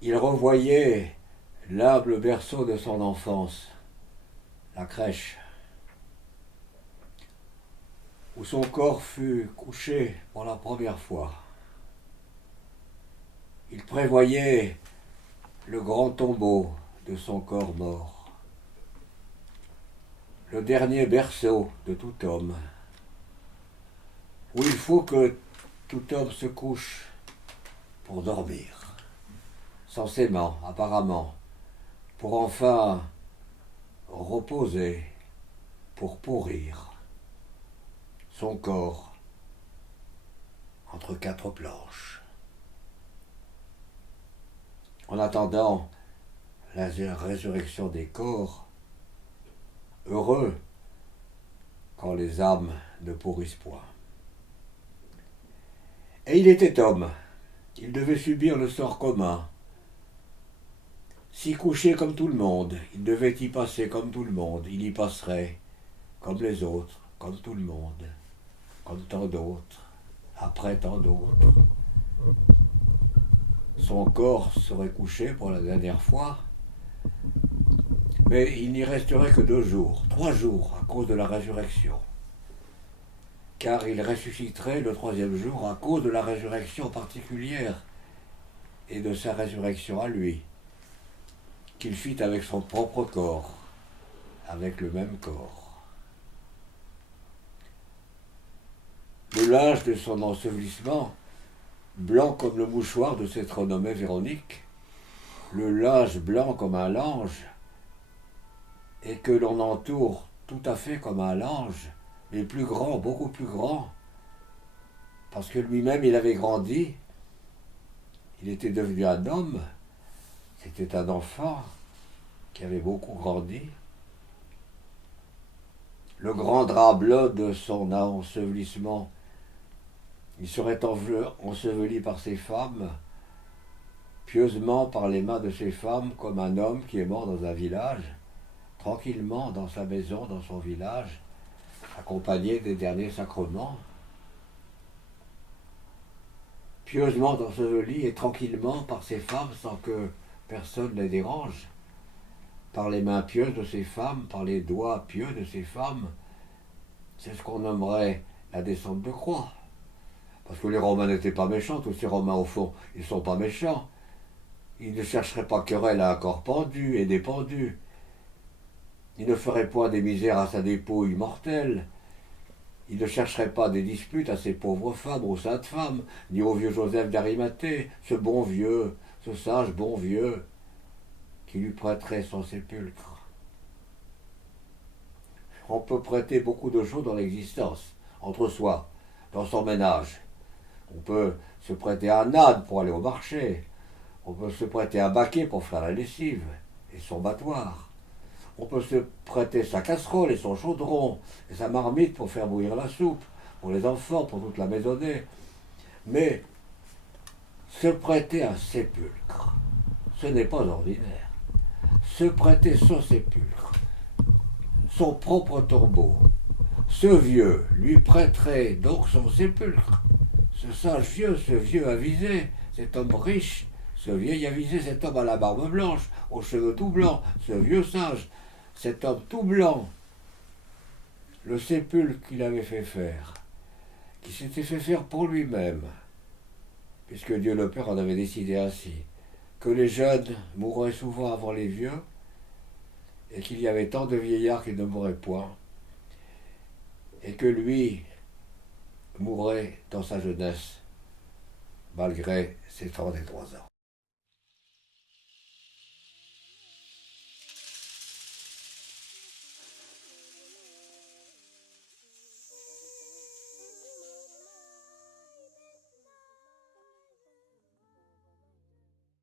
Il revoyait l'humble berceau de son enfance, la crèche, où son corps fut couché pour la première fois. Il prévoyait le grand tombeau de son corps mort, le dernier berceau de tout homme, où il faut que tout homme se couche pour dormir, censément, apparemment, pour enfin reposer, pour pourrir son corps entre quatre planches. En attendant la résurrection des corps, heureux quand les âmes ne pourrissent point. Et il était homme, il devait subir le sort commun. S'y coucher comme tout le monde, il devait y passer comme tout le monde, il y passerait comme les autres, comme tout le monde, comme tant d'autres, après tant d'autres. Son corps serait couché pour la dernière fois, mais il n'y resterait que 2 jours, 3 jours à cause de la résurrection. Car il ressusciterait le 3e jour à cause de la résurrection particulière et de sa résurrection à lui, qu'il fit avec son propre corps, avec le même corps. Le linge de son ensevelissement, blanc comme le mouchoir de cette renommée Véronique, le linge blanc comme un lange, et que l'on entoure tout à fait comme un lange, mais plus grand, beaucoup plus grand, parce que lui-même il avait grandi, il était devenu un homme, c'était un enfant qui avait beaucoup grandi. Le grand drap bleu de son ensevelissement, il serait enseveli par ses femmes, pieusement par les mains de ses femmes, comme un homme qui est mort dans un village, tranquillement dans sa maison, dans son village, accompagné des derniers sacrements, pieusement enseveli et tranquillement par ses femmes sans que personne ne les dérange, par les mains pieuses de ces femmes, par les doigts pieux de ces femmes. C'est ce qu'on nommerait la descente de croix. Parce que les Romains n'étaient pas méchants, tous ces Romains au fond, ils ne sont pas méchants. Ils ne chercheraient pas querelle à un corps pendu et dépendu. Ils ne feraient point des misères à sa dépouille mortelle. Ils ne chercheraient pas des disputes à ces pauvres femmes, aux saintes femmes, ni au vieux Joseph d'Arimathée, ce bon vieux, ce sage bon vieux, qui lui prêterait son sépulcre. On peut prêter beaucoup de choses dans l'existence, entre soi, dans son ménage. On peut se prêter un âne pour aller au marché. On peut se prêter un baquet pour faire la lessive et son battoir. On peut se prêter sa casserole et son chaudron et sa marmite pour faire bouillir la soupe, pour les enfants, pour toute la maisonnée. Mais se prêter un sépulcre, ce n'est pas ordinaire. Se prêter son sépulcre, son propre tombeau, ce vieux lui prêterait donc son sépulcre. Ce sage vieux, ce vieux avisé, cet homme riche, ce vieil avisé, cet homme à la barbe blanche, aux cheveux tout blancs, ce vieux sage, cet homme tout blanc, le sépulcre qu'il avait fait faire, qui s'était fait faire pour lui-même, puisque Dieu le Père en avait décidé ainsi, que les jeunes mourraient souvent avant les vieux, et qu'il y avait tant de vieillards qui ne mourraient point, et que lui mourrait dans sa jeunesse, malgré ses 33 ans.